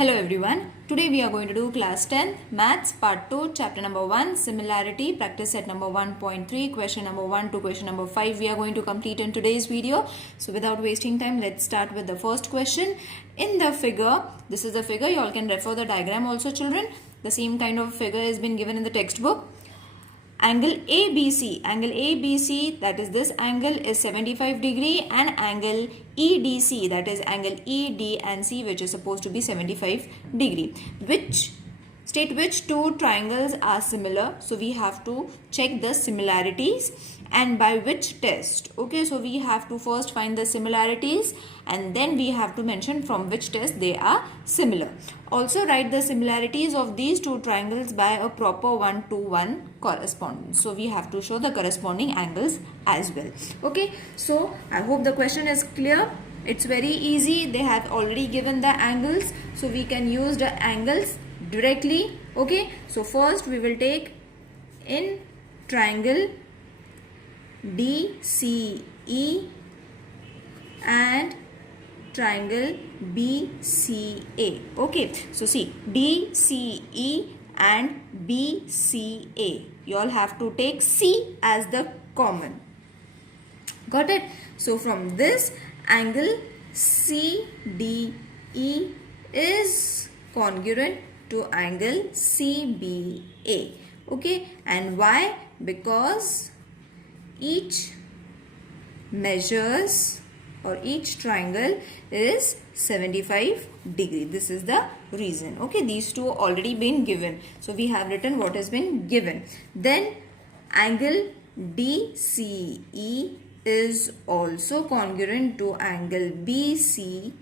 Hello everyone. Today we are going to do class 10 maths part 2 chapter number 1 similarity practice set number 1.3 question number 1 to question number 5 we are going to complete in today's video. So without wasting time, let's start with the first question. In the figure, this is the figure, you all can refer the diagram also children. The same kind of figure has been given in the textbook. Angle ABC, that is this angle is 75 degree, and angle EDC, that is angle ED and C, which is supposed to be 75 degree. State which two triangles are similar. So we have to check the similarities and by which test. Okay, so we have to first find the similarities and then we have to mention from which test they are similar. Also write the similarities of these two triangles by a proper 1-to-1 correspondence. So we have to show the corresponding angles as well. Okay, so I hope the question is clear. It's very easy. They have already given the angles, so we can use the angles directly. Okay, so first we will take in triangle DCE and triangle BCA. Okay, so see, DCE and BCA, you all have to take C as the common. Got it? So from this angle CDE is congruent to angle CBA. Okay, and why? Because each measures or each triangle is 75 degree. This is the reason. Okay, these two already been given, so we have written what has been given. Then angle DCE is also congruent to angle BCA.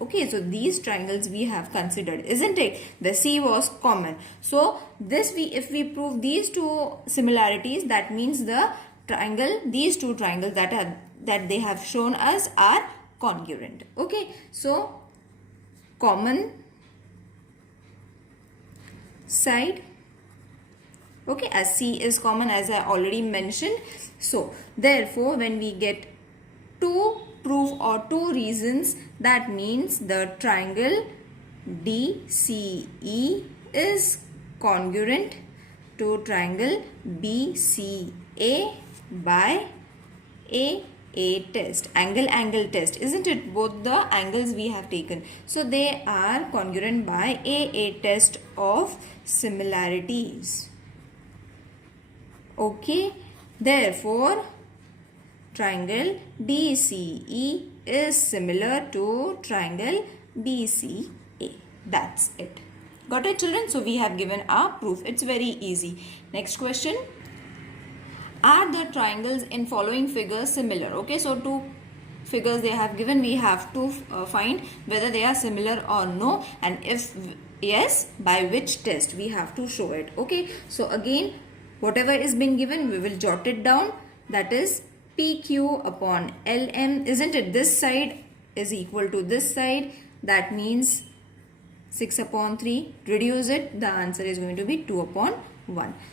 Okay, so these triangles we have considered, isn't it? The C was common, so this if we prove these two similarities, that means the triangle, these two triangles that they have shown us are congruent. Okay, so common side, okay, as C is common, as I already mentioned. So therefore when we get two proof or two reasons, that means the triangle DCE is congruent to triangle BCA by a test, angle test, isn't it? Both the angles we have taken, so they are congruent by a test of similarities. Okay, therefore triangle DCE is similar to triangle BCA. That's it. Got it children? So we have given our proof. It's very easy. Next question. Are the triangles in following figures similar? Okay, so two figures they have given, we have to find whether they are similar or no, and if yes, by which test we have to show it. Okay, so again, whatever is been given, we will jot it down. That is PQ upon LM, isn't it? This side is equal to this side, that means 6/3. Reduce it, the answer is going to be 2/1.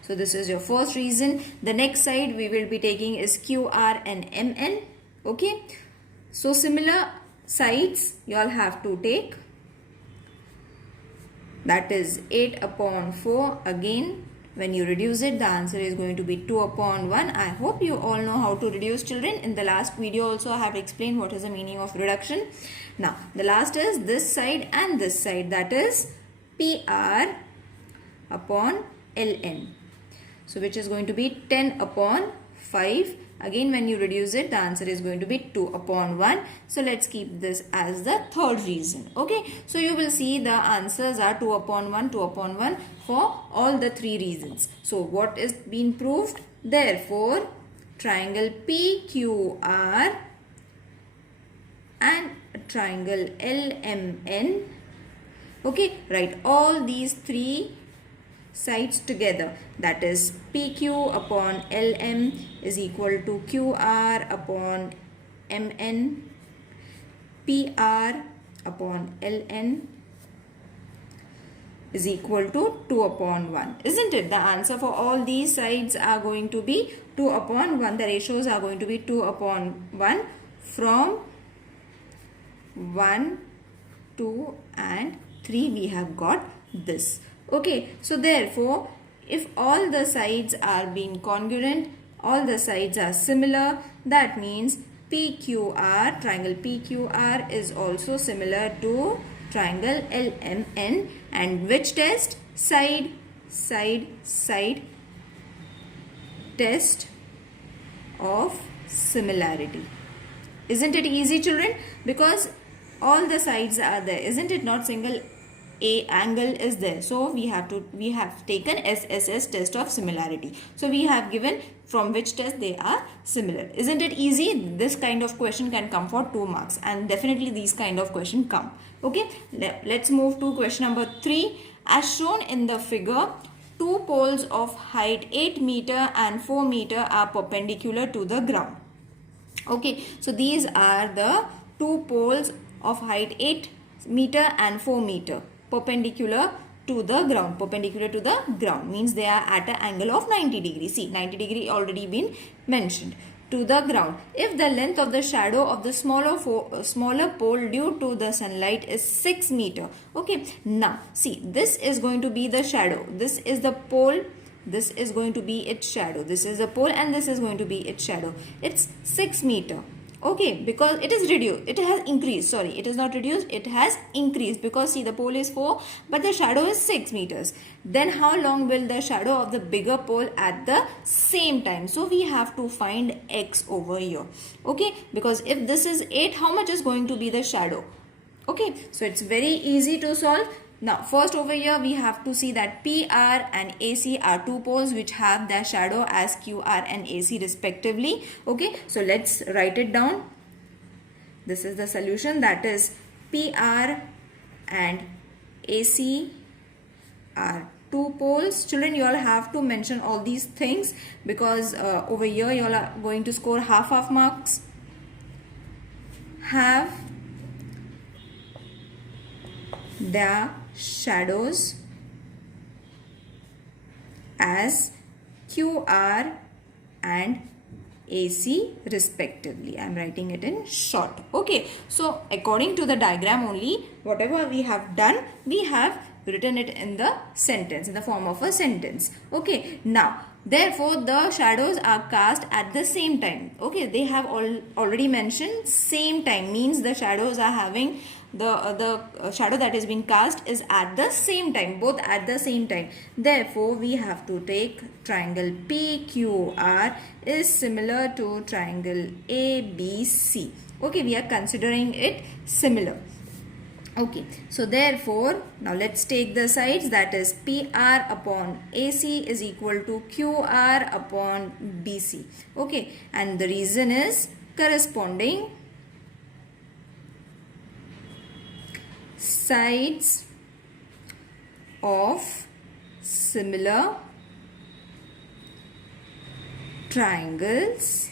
So this is your first reason. The next side we will be taking is QR and MN. Okay, so similar sides you all have to take, that is 8/4. Again, when you reduce it, the answer is going to be 2/1. I hope you all know how to reduce children. In the last video also I have explained what is the meaning of reduction. Now the last is this side and this side, that is PR upon LN. So which is going to be 10/5. Again, when you reduce it, the answer is going to be 2/1. So let's keep this as the third reason. Okay, so you will see the answers are 2/1 for all the three reasons. So what is being proved? Therefore triangle PQR and triangle LMN. Okay, write all these three sides together, that is PQ upon LM is equal to QR upon MN, PR upon LN is equal to 2/1, isn't it? The answer for all these sides are going to be 2/1. The ratios are going to be 2/1 from 1, 2 and 3 we have got this. Okay, so therefore if all the sides are being congruent, all the sides are similar, that means PQR, triangle PQR is also similar to triangle LMN. And which test? Side test of similarity. Isn't it easy, children? Because all the sides are there, isn't it? Not single a angle is there, so we have taken SSS, test of similarity. So we have given from which test they are similar. Isn't it easy? This kind of question can come for 2 marks, and definitely these kind of question come. Okay, let's move to question number 3. As shown in the figure, two poles of height 8 meter and 4 meter are perpendicular to the ground. Okay, so these are the two poles of height 8 meter and 4 meter perpendicular to the ground. Perpendicular to the ground means they are at an angle of 90 degrees. See, 90 degree already been mentioned. To the ground. If the length of the shadow of the smaller pole due to the sunlight is 6 meter. Okay, now see, this is going to be the shadow. This is the pole. This is going to be its shadow. This is the pole and this is going to be its shadow. It's 6 meter. Okay, because it is reduced, it has increased, sorry, it is not reduced, it has increased, because see, the pole is 4 but the shadow is 6 meters. Then how long will the shadow of the bigger pole at the same time? So we have to find x over here. Okay, because if this is 8, how much is going to be the shadow? Okay, so it's very easy to solve. Now first over here we have to see that PR and AC are two poles which have their shadow as QR and AC respectively. Okay, so let's write it down. This is the solution, that is PR and AC are two poles. Children, you all have to mention all these things because over here you all are going to score half marks. Have their shadows as QR and AC respectively. I am writing it in short. Okay, so according to the diagram only, whatever we have done, we have written it in the sentence, in the form of a sentence. Okay, now therefore the shadows are cast at the same time. Okay, they have already mentioned same time, means the shadows are having the shadow that is being cast is at the same time, both at the same time. Therefore we have to take triangle PQR is similar to triangle ABC. Okay, we are considering it similar. Okay, so therefore now let's take the sides, that is PR upon AC is equal to QR upon BC. Okay, and the reason is corresponding sides of similar triangles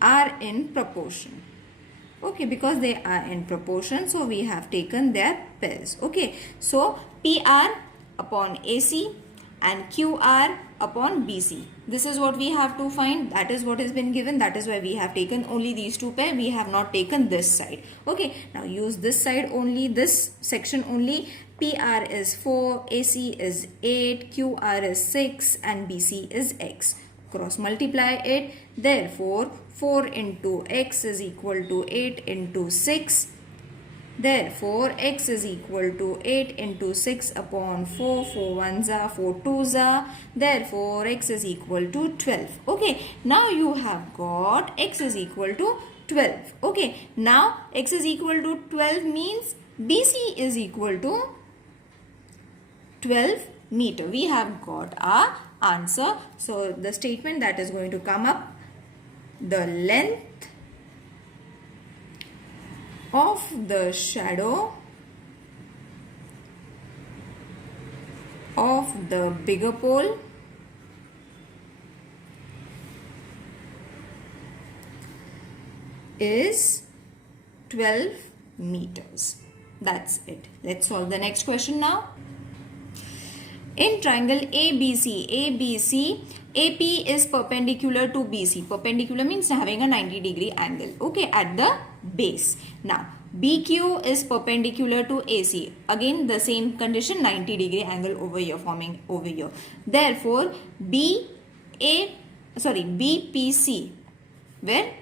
are in proportion. Okay, because they are in proportion, so we have taken their pairs. Okay, so PR upon AC and QR upon BC. This is what we have to find. That is what has been given. That is why we have taken only these two pairs. We have not taken this side. Okay, now use this side only, this section only. PR is 4, AC is 8, QR is 6 and BC is X. Cross multiply it. Therefore 4 into X is equal to 8 into 6. Therefore X is equal to 8 into 6 upon 4. 4 ones are, 4 twos are. Therefore X is equal to 12. Okay, now you have got X is equal to 12. Okay, now X is equal to 12 means BC is equal to 12 meter. We have got our answer. So the statement that is going to come up, the length of the shadow of the bigger pole is 12 meters. That's it. Let's solve the next question now. In triangle ABC, AP is perpendicular to BC. Perpendicular means having a 90 degree angle. Okay, at the base. Now, BQ is perpendicular to AC. Again the same condition, 90 degree angle over here, forming over here. Therefore BPC, where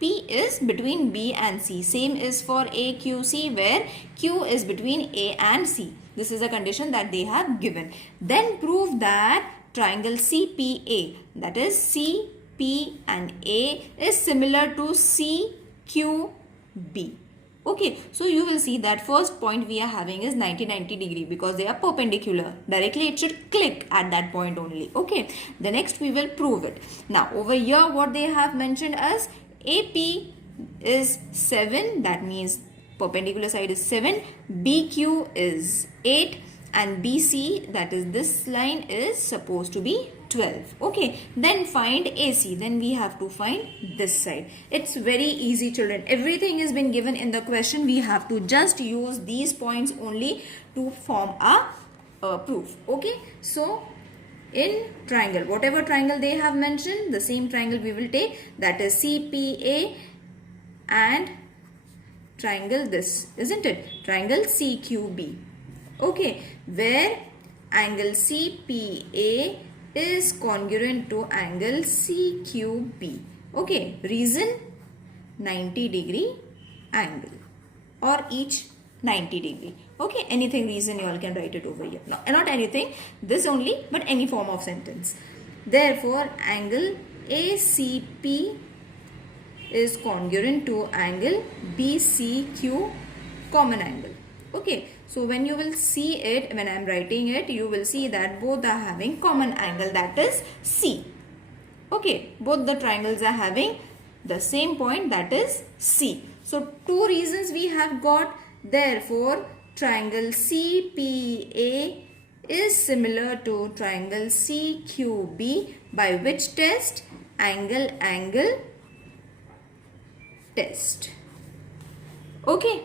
P is between B and C. Same is for AQC, where Q is between A and C. This is a condition that they have given. Then prove that triangle CPA, that is C, P and A, is similar to CQB. Okay, so you will see that first point we are having is 90 degree because they are perpendicular. Directly it should click at that point only. Okay, the next we will prove it. Now over here what they have mentioned as AP is 7, that means perpendicular side is 7, BQ is 8 and BC, that is this line, is supposed to be 12. Okay, then find AC. Then we have to find this side. It's very easy, children. Everything has been given in the question. We have to just use these points only to form a proof. Okay, so in triangle, whatever triangle they have mentioned, the same triangle we will take, that is CPA and triangle this, isn't it? Triangle CQB. Okay, where angle CPA is congruent to angle CQB. Okay, reason 90 degree angle or each 90 degree. Okay, anything reason you all can write it over here. No, not anything, this only, but any form of sentence. Therefore, angle ACP is congruent to angle BCQ, common angle. Okay, so when you will see it, when I am writing it, you will see that both are having common angle, that is C. Okay, both the triangles are having the same point, that is C. So two reasons we have got. Therefore, triangle CPA is similar to triangle CQB by which test? Angle test. Okay,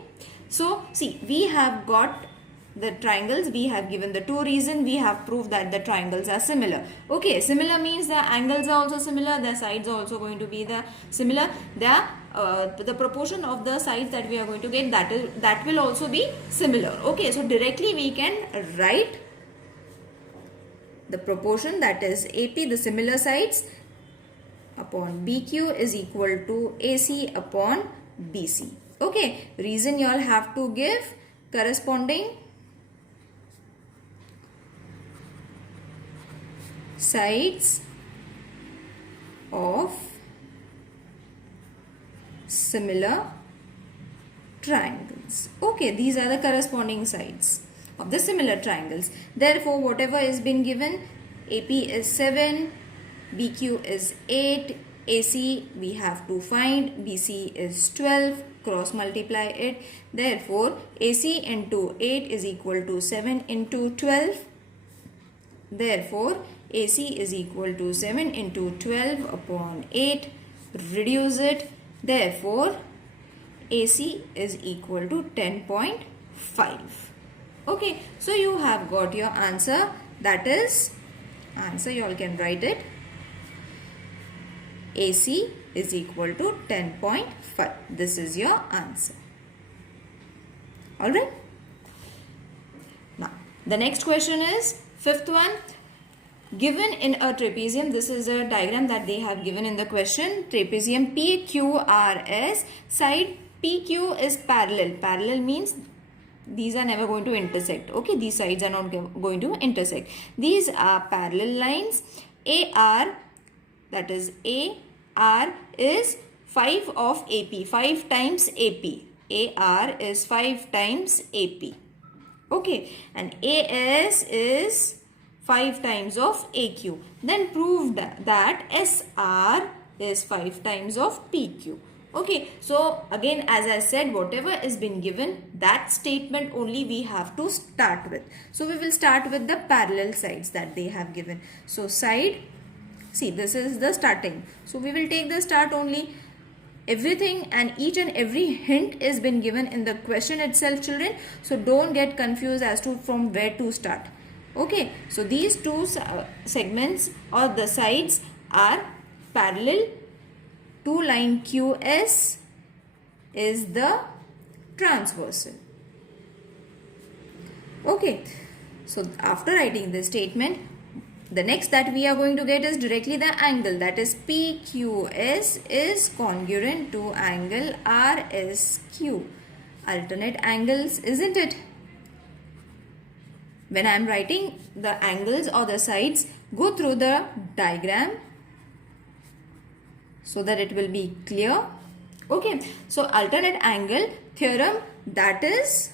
so see, we have got the triangles, we have given the two reasons, we have proved that the triangles are similar. Okay, similar means the angles are also similar, the sides are also going to be the similar. The proportion of the sides that we are going to get, that will also be similar. Okay, so directly we can write the proportion, that is AP, the similar sides, upon BQ is equal to AC upon BC. Okay, reason you all have to give corresponding sides of similar triangles. Okay, these are the corresponding sides of the similar triangles. Therefore, whatever is been given, AP is 7, BQ is 8, AC we have to find, BC is 12, cross multiply it. Therefore, AC into 8 is equal to 7 into 12. Therefore, AC is equal to 7 into 12 upon 8. Reduce it. Therefore, AC is equal to 10.5. Okay, so you have got your answer. That is, answer you all can write it. AC is equal to 10.5. This is your answer. Alright. Now, the next question is, fifth one. Given in a trapezium, this is a diagram that they have given in the question. Trapezium PQRS, side PQ is parallel. Parallel means these are never going to intersect. Okay, these sides are not going to intersect. These are parallel lines. AR, that is AR is 5 of AP, 5 times AP. AR is 5 times AP. Okay, and AS is 5 times of AQ. Then prove that SR is 5 times of PQ. Okay, so again, as I said, whatever is been given, that statement only we have to start with. So we will start with the parallel sides that they have given. So side, see, this is the starting. So we will take the start only. Everything and each and every hint is been given in the question itself, children. So don't get confused as to from where to start. Okay, so these two segments or the sides are parallel to line QS is the transversal. Okay, so after writing this statement, the next that we are going to get is directly the angle, that is PQS is congruent to angle RSQ. Alternate angles, isn't it? When I am writing the angles or the sides, go through the diagram so that it will be clear. Okay, so alternate angle theorem, that is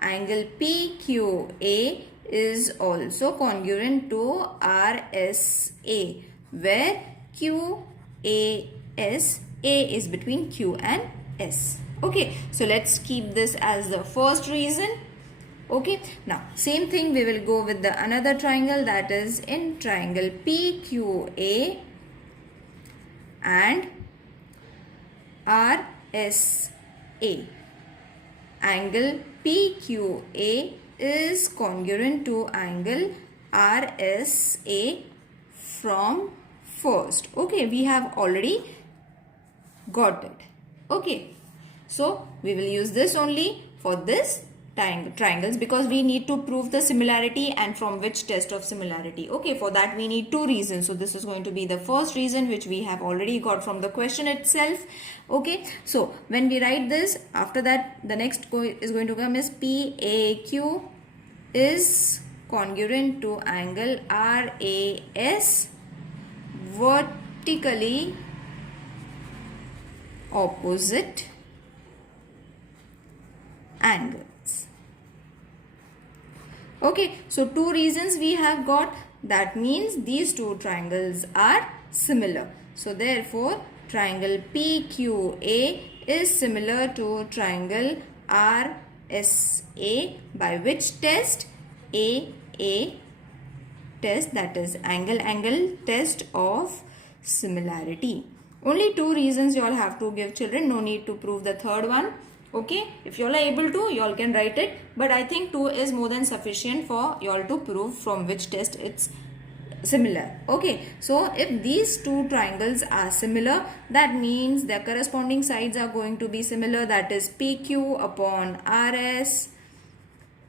angle PQA is also congruent to RSA, where QAS, A is between Q and S. Okay, so let's keep this as the first reason. Okay, now same thing we will go with the another triangle, that is in triangle PQA and RSA. Angle PQA is congruent to angle RSA from first. Okay, we have already got it. Okay, so we will use this only for this triangles, because we need to prove the similarity and from which test of similarity. Okay, for that we need two reasons. So this is going to be the first reason, which we have already got from the question itself. Okay, so when we write this, after that the next is going to come is PAQ is congruent to angle RAS vertically opposite angles. Okay, so two reasons we have got. That means these two triangles are similar. So therefore, triangle PQA is similar to triangle RSA by which test? AA test, that is angle test of similarity. Only two reasons you all have to give, children. No need to prove the third one. Okay, if you all are able to, you all can write it, but I think 2 is more than sufficient for you all to prove from which test it's similar. Okay, so if these two triangles are similar, that means their corresponding sides are going to be similar, that is PQ upon RS,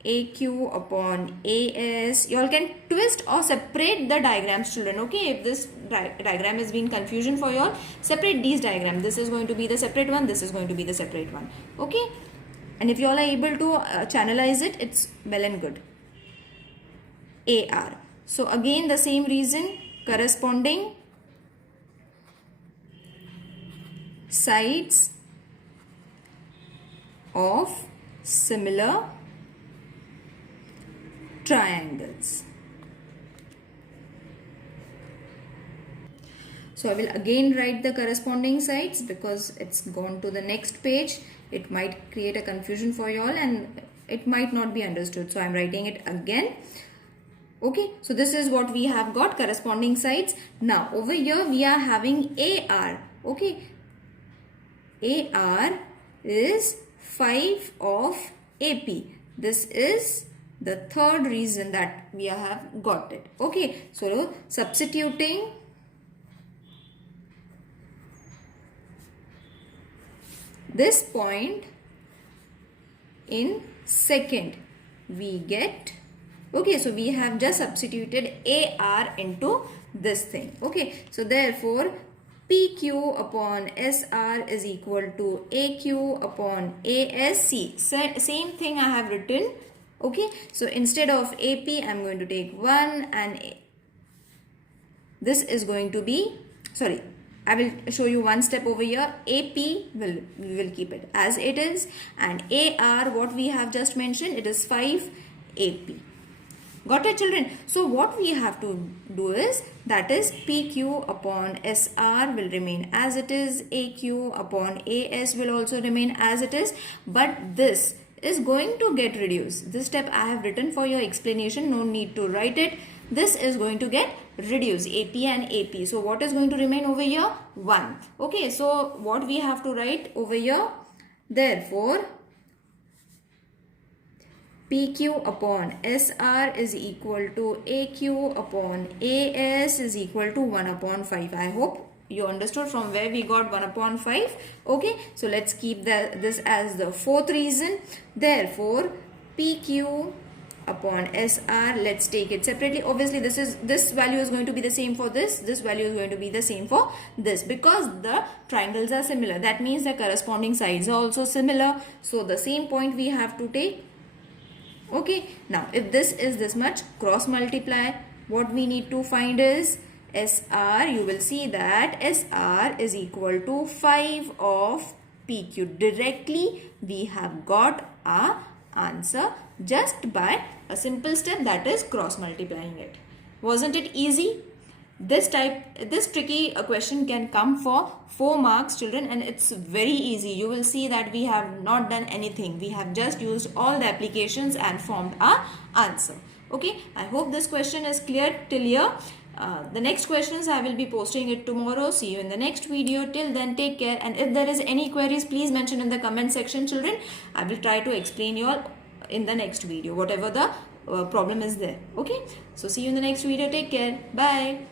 AQ upon AS. You all can twist or separate the diagrams, children. Okay, if this diagram has been confusion for you all, separate these diagrams. This is going to be the separate one, this is going to be the separate one. Okay, and if you all are able to channelize it, it's well and good. AR. So again the same reason, corresponding sides of similar triangles. So I will again write the corresponding sides because it's gone to the next page. It might create a confusion for you all and it might not be understood. So I'm writing it again. Okay, so this is what we have got, corresponding sides. Now over here we are having AR. Okay, AR is 5 of AP. This is the third reason that we have got it. Okay, so substituting this point in second, we get, okay, so we have just substituted AR into this thing. Okay, so therefore PQ upon SR is equal to AQ upon ASC. Same thing I have written. Okay, so instead of AP, I am going to take 1 and this is going to be, sorry, I will show you one step over here. AP, we will keep it as it is, and AR, what we have just mentioned, it is 5 AP. Got it, children? So what we have to do is, that is PQ upon SR will remain as it is, AQ upon AS will also remain as it is, but this is going to get reduced. This step I have written for your explanation, no need to write it. This is going to get reduced, AP and AP. So what is going to remain over here? 1. Okay, so what we have to write over here? Therefore, PQ upon SR is equal to AQ upon AS is equal to 1 upon 5. I hope You understood from where we got 1 upon 5. Okay, so let's keep this as the fourth reason. Therefore, PQ upon SR, let's take it separately. Obviously this value is going to be the same for this value is going to be the same for this, because the triangles are similar. That means the corresponding sides are also similar, so the same point we have to take. Okay, now if this is this much, cross multiply. What we need to find is SR. You will see that SR is equal to 5 of PQ. Directly we have got our answer just by a simple step, that is cross multiplying it. Wasn't it easy? This tricky question can come for 4 marks, children, and it's very easy. You will see that we have not done anything. We have just used all the applications and formed our answer. Okay, I hope this question is clear till here. The next questions I will be posting it tomorrow. See you in the next video. Till then, take care, and if there is any queries, please mention in the comment section, children. I will try to explain you all in the next video, whatever the problem is there. Okay, so see you in the next video. Take care. Bye.